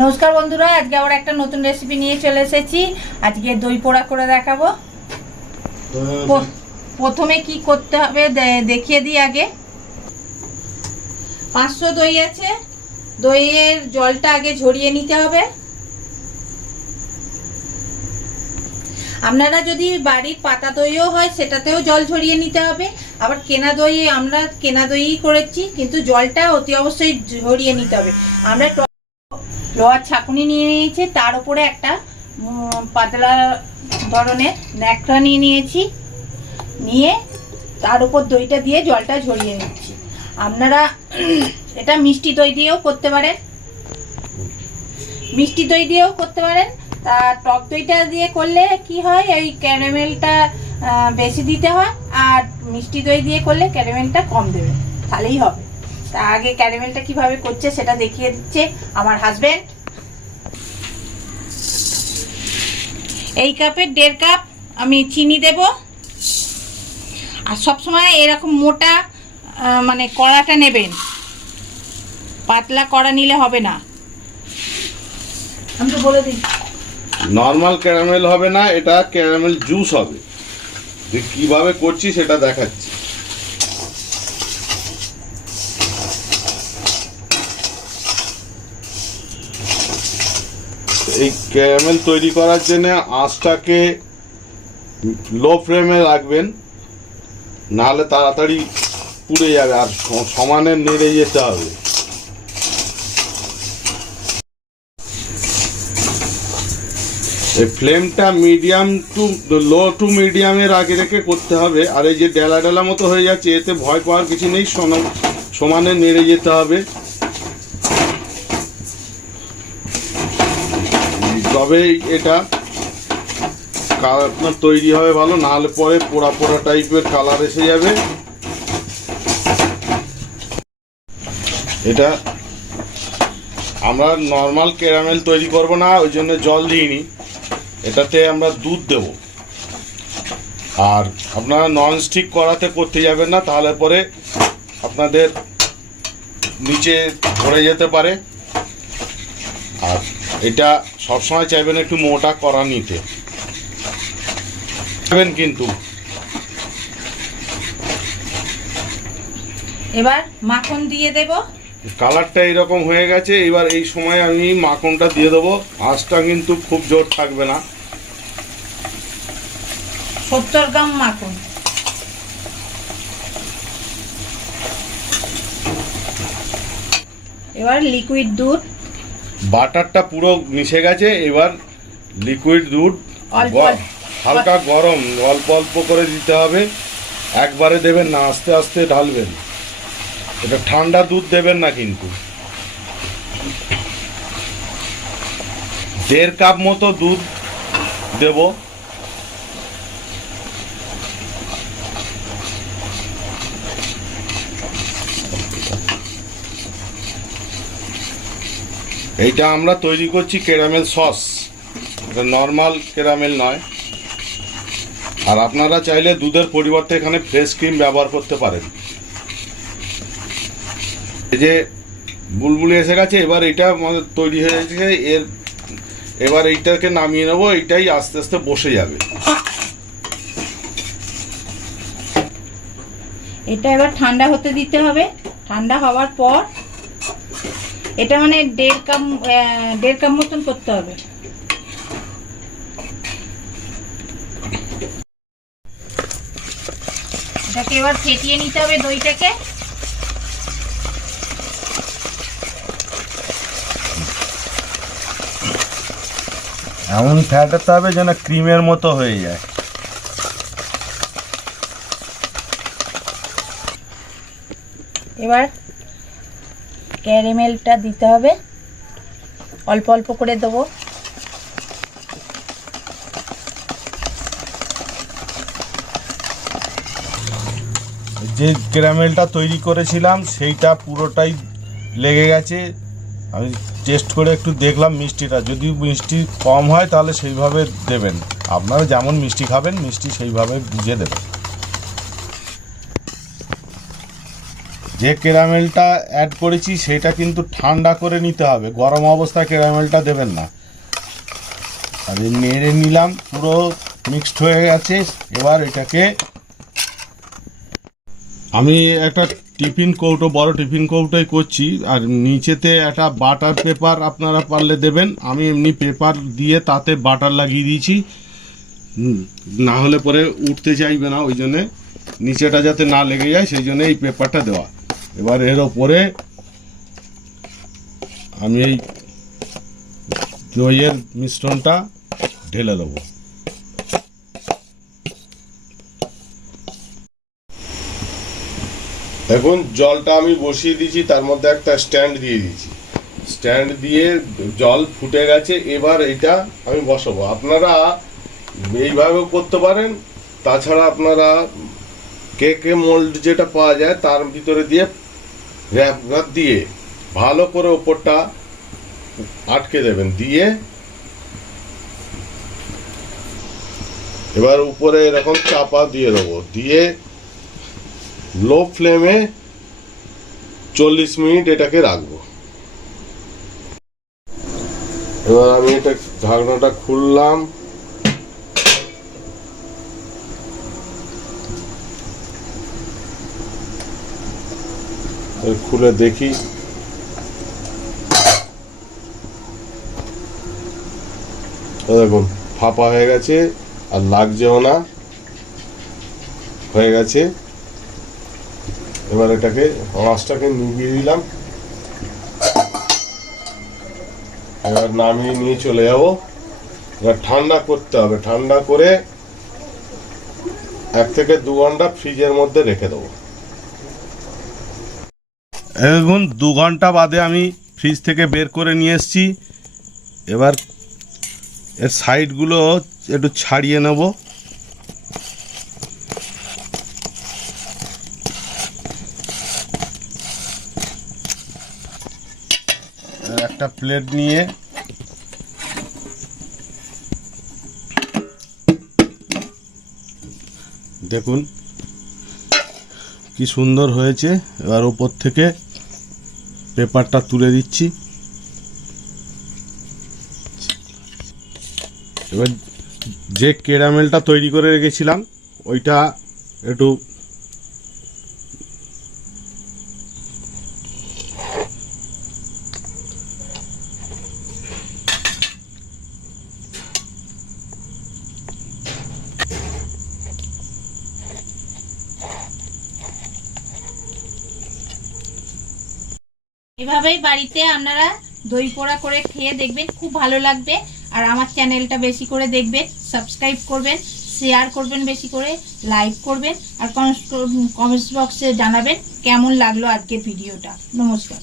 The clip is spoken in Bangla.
নমস্কার বন্ধুরা আজকে আবার একটা নতুন রেসিপি নিয়ে চলে এসেছি। আজকে দই পোড়া করে দেখাবো। প্রথমে কি করতে হবে দেখিয়ে দিই আগে। পাঁচশো দই আছে। দইয়ের জলটা আগে ঝরিয়ে নিতে হবে। আপনারা যদি বাড়ির পাতা দইও হয় সেটাতেও জল ঝরিয়ে নিতে হবে। আবার কেনা দই আমরা কেনা দইই করেছি কিন্তু জলটা অতি অবশ্যই ঝরিয়ে নিতে হবে। আমরা লোহার ছাকুনি নিয়ে নিয়েছি, তার উপরে একটা পাতলা ধরনের ন্যাকড়া নিয়ে নিয়েছি, নিয়ে তার উপর দইটা দিয়ে জলটা ঝরিয়ে নিচ্ছি। আপনারা এটা মিষ্টি দই দিয়েও করতে পারেন। মিষ্টি দই দিয়েও করতে পারেন। তা টক দইটা দিয়ে করলে কি হয়, এই ক্যারামেলটা বেশি দিতে হয়, আর মিষ্টি দই দিয়ে করলে ক্যারামেলটা কম দেবে। তাহলেই হবে। তা আগে ক্যারামেলটা কীভাবে করছে সেটা দেখিয়ে দিচ্ছে আমার হাজবেন্ড এই কাপের দেড় কাপ আমি চিনি দেব। আর সবসময় এরকম মোটা মানে কড়াটা নেবেন। পাতলা কড়া নিলে হবে না। আমি তো বলে দিই। নর্মাল ক্যারামেল হবে না, এটা ক্যারামেল জুস হবে। যে কীভাবে করছি সেটা দেখাচ্ছি। এই ক্যারামেল তৈরি করার জন্য আঁচটাকে লো ফ্লেমে রাখবেন, নাহলে তাড়াতাড়ি পুড়ে যাবে আর সমানে নেড়ে যেতে হবে। এই ফ্লেমটা মিডিয়াম টু, লো টু মিডিয়ামের আগে রেখে করতে হবে, আর এই যে ডেলা ডেলা মতো হয়ে যাচ্ছে, এতে ভয় পাওয়ার কিছু নেই সমানে নেড়ে যেতে হবে। তবেই এটা আপনার তৈরি হবে ভালো, নাহলে পরে পোড়া পোড়া টাইপের কালার এসে যাবে। এটা আমরা নর্মাল ক্যারামেল তৈরি করব না, ওই জন্য জল দিইনি। এটাতে আমরা দুধ দেব। আর আপনারা নন স্টিক করাতে করতে যাবেন না, তাহলে পরে আপনাদের নিচে পড়ে যেতে পারে। আর এটা সবসময় চাইবেন একটু মোটা করা নিতে। চাইবেন কিন্তু। এবার মাখন দিয়ে দেব। কালারটা এরকম হয়ে গেছে এবার এই সময় আমি মাখনটা দিয়ে দেবো। আঁচটা কিন্তু খুব জোর থাকবে না। সত্তর গ্রাম মাখন। এবার লিকুইড দুধ। বাটারটা পুরো মিশে গেছে এবার লিকুইড দুধ হালকা গরম অল্প অল্প করে দিতে হবে। একবারে দেবেন না আস্তে আস্তে ঢালবেন। এটা ঠান্ডা দুধ দেবেন না কিন্তু। দেড় কাপ মতো দুধ দেব। এইটা আমরা তৈরি করছি ক্যারামেল সস। এটা নর্মাল ক্যারামেল নয়। আর আপনারা চাইলে দুধের পরিবর্তে এখানে ফ্রেশ ক্রিম ব্যবহার করতে পারেন। এই যে বুলবুলি এসে গেছে, এবার এটা আমাদের তৈরি হয়ে গেছে। এর, এবার এইটাকে নামিয়ে নেব, এইটাই আস্তে আস্তে বসে যাবে। এটা এবার ঠান্ডা হতে দিতে হবে। ঠান্ডা হওয়ার পর এটা মানে দেড় কাপ দেড় কাপ মতন করতে হবে। এটাকে এবার ফেটিয়ে নিতে হবে দইটাকে। এমন ফ্যাটাতে হবে যেন ক্রিমের মতো হয়ে যায়। এবার ক্যারামেলটা দিতে হবে। অল্প অল্প করে দেবো। যে ক্যারামেলটা তৈরি করেছিলাম, সেইটা পুরোটাই লেগে গেছে। আমি টেস্ট করে একটু দেখলাম মিষ্টিটা। যদি মিষ্টি কম হয়, তাহলে সেইভাবে দেবেন। আপনারা যেমন মিষ্টি খাবেন, মিষ্টি সেইভাবে বুঝে দেবেন। যে ক্যারামেলটা অ্যাড করেছি, সেটা কিন্তু ঠান্ডা করে নিতে হবে। গরম অবস্থায় ক্যারামেলটা দেবেন না। এই নেড়ে নিলাম, পুরো মিক্সড হয়ে গেছে। এবার এটাকে আমি একটা টিফিন কৌটো, বড় টিফিন কৌটোই করছি। আর নিচেতে একটা বাটার পেপার আপনারা পারলে দেবেন। আমি এমনি পেপার দিয়ে তাতে বাটার লাগিয়ে দিয়েছি। না হলে পরে উঠতে চাইবে না, ওই জন্যে নিচেটা যাতে না লেগে যায়, সেই জন্য এই পেপারটা দেওয়া। এবার এর ওপরে আমি এই দইয়ের মিশ্রণটা ঢেলে দেবো। এখন জলটা আমি বসিয়ে দিয়েছি, তার মধ্যে একটা স্ট্যান্ড দিয়ে দিয়েছি। স্ট্যান্ড দিয়ে জল ফুটে গেছে, এবার এটা আমি বসাবো। আপনারা এইভাবেও করতে পারেন, তাছাড়া আপনারা কেকে মোল্ড যেটা পাওয়া যায়, তার ভিতরে দিয়ে র্যাপ দিয়ে ভালো করে ওপরটা আটকে দেবেন, দিয়ে এবার উপরে এরকম চাপা দিয়ে দেবো, দিয়ে লো ফ্লেমে চল্লিশ মিনিট এটাকে রাখব। এবার আমি এটা ঢাকনাটা খুললাম। খুলে দেখি। দেখুন, ফাঁপা হয়ে গেছে, আর লাগছেও না। হয়ে গেছে। এবার এটাকে আঁচটাকে নিভিয়ে দিলাম। এবার নামিয়ে নিয়ে চলে যাব। এবার ঠান্ডা করতে হবে। ঠান্ডা করে এক থেকে দু ঘণ্টা ফ্রিজের মধ্যে রেখে দেবো। এখন দু ঘণ্টা বাদে আমি ফ্রিজ থেকে বের করে নিয়ে এসেছি। এবার এর সাইডগুলো একটু ছাড়িয়ে নেব। একটা প্লেট নিয়ে দেখুন কি সুন্দর হয়েছে। এবার ওপর থেকে পেপারটা তুলে দিচ্ছি। এবার যে কেরামেলটা তৈরি করে রেখেছিলাম ওইটা একটু এভাবেই বাড়িতে আপনারা দই পোড়া করে খেয়ে দেখবেন, খুব ভালো লাগবে। আর আমার চ্যানেলটা বেশি করে দেখবেন, সাবস্ক্রাইব করবেন, শেয়ার করবেন বেশি করে, লাইক করবেন, আর কমেন্টস বক্সে জানাবেন কেমন লাগল আজকের ভিডিওটা। নমস্কার।